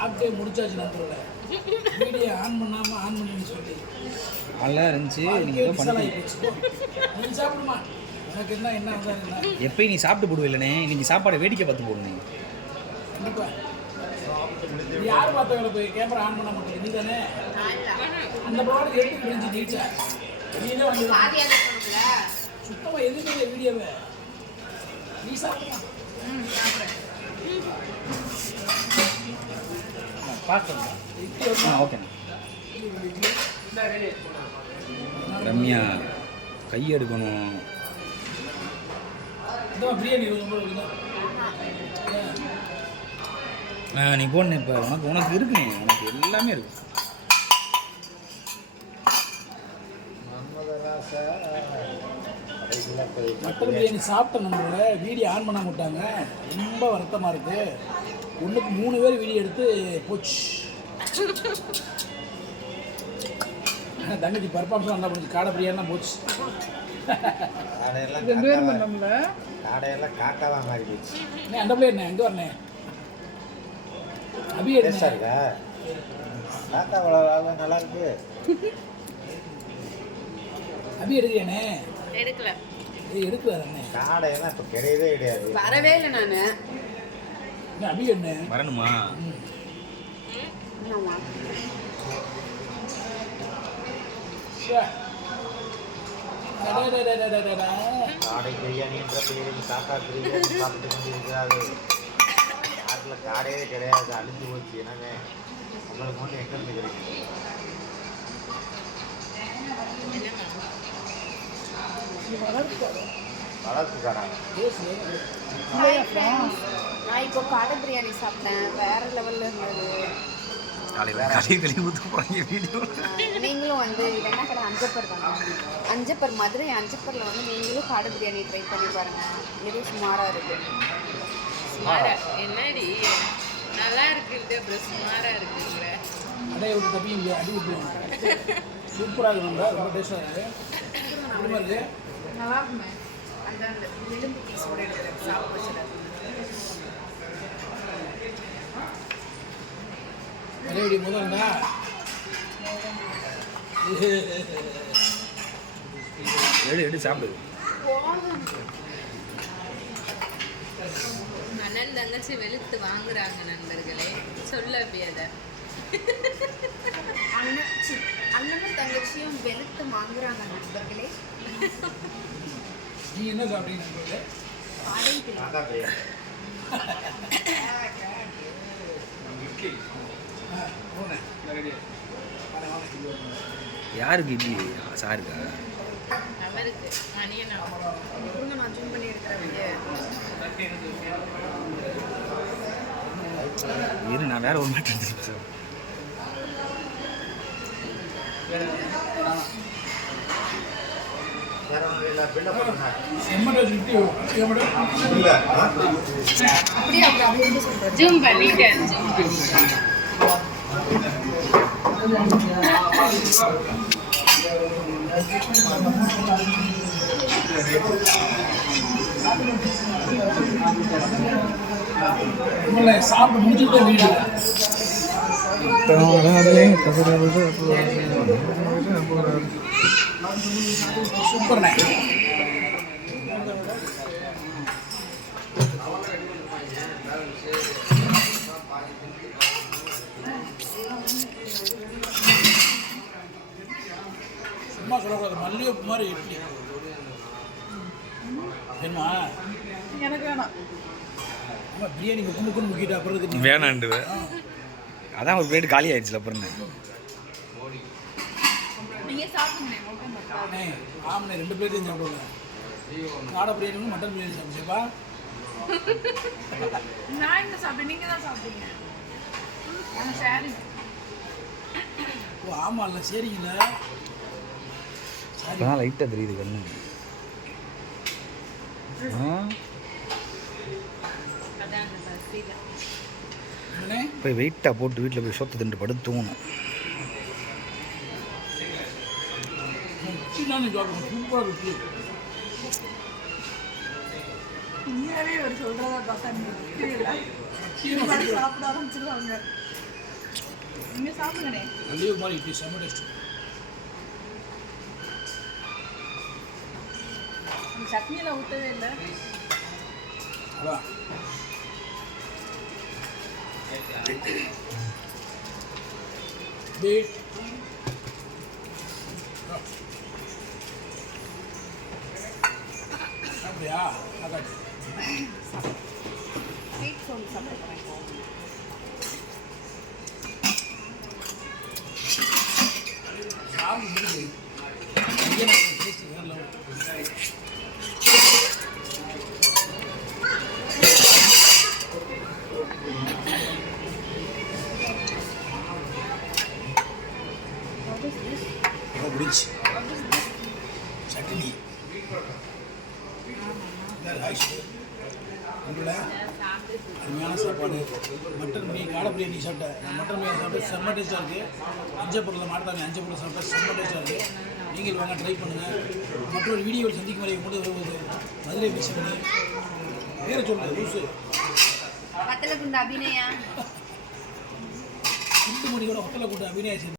சாப்பிட்டே முடிச்சாச்சு நம்புறல video on பண்ணாமல் ஆன் பண்ணுன்னு சொல்லி நல்லா இருந்துச்சு. நீங்கள் பண்ணி நீ சாப்பிடுமா எனக்கு என்ன என்ன என்ன எப்பயும் நீ சாப்பிட்டு போடுவில்லண்ணே, இன்னைக்கு சாப்பாடை வேடிக்கை பார்த்து போடணும். கண்டிப்பாக யார் பார்த்தாங்கள போய் கேமரா ஆன் பண்ண மாட்டேங்க நீ தானே அந்த ப்ராடக்ட் எடுத்து முடிஞ்சு நீச்சா நீ தான் வந்து சுத்தமாக எதுவுமே வீடியோவை நீ சாப்பிடுமா ஓகே ரம்யா கை எடுக்கணும். பிரியாணி நீ போன இப்போ உனக்கு இருக்குங்க, உனக்கு எல்லாமே இருக்கு. மட்டன் பிரியாணி சாப்பிட்ட நம்மளோட வீடியோ ஆன் பண்ண மாட்டாங்க, ரொம்ப வருத்தமாக இருக்குது. ஒன்றுக்கு 3 பேர் வீடியோ எடுத்து போச்சு. தங்கச்சி பர்ஃபார்மன்ஸ் நல்லா போச்சு, காடை பிரியாணிலாம் போச்சு. காடையெல்லாம் காக்கா தான் மாறி போச்சு. அந்த பிள்ளை என்ன எங்கே வரனே அபி எடுத்தா இருக்கா காக்கா அவ்வளோ நல்லா இருக்கு. அபி எடுக்கிறேனே எடுக்கல எடுக்கலாண்ணே. காடையெல்லாம் இப்போ கிடையவே கிடையாது. வரவே இல்லை நான். என்ன அபி என்ன வரணுமா? காடை பிரியாணி என்ற பெயரில் காக்கா பிரியாணி சாப்பிட்டு கொண்டிருக்கிறார்கள். நாட்டில் காடையே கிடையாது, அழிஞ்சு போச்சு. எனவே உங்களுக்கு ஒன்று எங்கிருந்து கிடைக்கும்? வளர்ப்பு கடை. நான் இப்போ காடை பிரியாணி சாப்பிட்டேன், வேற லெவலில் இருந்தது. நீங்களும் வந்து இது என்ன கடை அஞ்சப்பர் தாங்க, அஞ்சப்பர் மதுரை அஞ்சப்பரில் வந்து நீங்களும் காடை பிரியாணி ட்ரை பண்ணி பாருங்கள். இது சுமாராக இருக்குது. என்னடி நல்லா இருக்குது, அப்புறம் சுமாராக இருக்குங்கிற அடைய விட்டு தப்பி இங்கே அடி விட்டு சூப்பராக இருக்கு. நம்ம ரொம்ப டேஸ்டாக இருக்குது. நல்லா இருக்குமே. அந்த விளிம்பு பீஸோட எடுத்து சாப்பிட்டு வச்சுருக்கேன். அடையடி முதல்ல எடு சாப்பிடு. அண்ணன் தங்கச்சி வெளுத்து வாங்குறாங்க நண்பர்களே, சொல்ல அப்படியத. அண்ணனும் தங்கச்சியும் வெளுத்து வாங்குறாங்க நண்பர்களே. நீ என்ன சாப்பிட்டீங்க? யாருக்கு இட்லி? சாருக்கா? அவருக்கு அணியனா. நான் ஜூம் பண்ணி எடுக்கிறேன். இரு, நான் வேற ஒரு மேட்டர் எடுத்துட்டு சார். ஜூம் பண்ணிட்டேன். சாப்பிட்டு முடிச்சுட்டு வீடு சூப்பர்ண்ணே. சும்மா சொல்லக்கூடாது, மல்லிகைப்பூ மாதிரி இட்லி வேணுமா? எனக்கு வேணாம். ஆமாம், பிரியாணி முக்குன்னு முக்கிட்டு அப்புறம் வேணாண்டு அதான் ஒரு பிளேட் காலி ஆயிடுச்சுல. அப்புறம் ஆமாண்ணே 2 பிளேட்டையும் சாப்பிடுவேன். காடை பிரியாணி மட்டன் பிரியாணி சாப்பிடுப்பா. நான் எங்க சாப்பிட்டேன், நீங்க தான் சாப்பிட்டீங்க. சரி. ஓ ஆமாம், இல்லை சரிங்களா? அதான் லைட்டாக தெரியுது கண்ணு. போய் வெயிட்டாக போட்டு வீட்டில் போய் சொத்து திண்டு படுத்து தூங்கணும். சூப்பராக இருக்கு. சொல்றதா பார்த்தா சாப்பிட ஆரம்பிச்சிருவாங்க. நீங்கள் சாப்பிடுங்கண்ணே. வெளியே மாதிரி இப்படி செம்ம டேஸ்ட். சட்னியில் ஊற்றவே இல்லை. அதான் அப்படியா? ஸ்வீட் சோன் சாப்பிடுறேன். சாப்பிட்டு முடியுது. டேஸ்ட் வேறு லெவல். முடிச்சு சட்னி உங்களோட அருமையான சாப்பாடு. மட்டன் பிரியாணி, காடை பிரியாணி சாப்பிட்டேன். மட்டன் பிரியாணி சாப்பிட்டு செம்ம டேஸ்ட்டாக இருக்குது. அஞ்சப்பொருளில் மாட்டாங்க. அஞ்சப்பொருள் சாப்பிட்டா செம்ம டேஸ்ட்டாக இருக்குது. நீங்கள் வாங்க, ட்ரை பண்ணுங்கள். மற்றொரு வீடியோவில் சந்திக்கும் வரை கூட வருவது மதுரை மிஸ் பண்ணி பேரை சொல்லுங்கள். லூசு வத்தலகுண்டு அபிநயா குண்டு மணியோட ஹோட்டலில் கூட்டு அபிநயா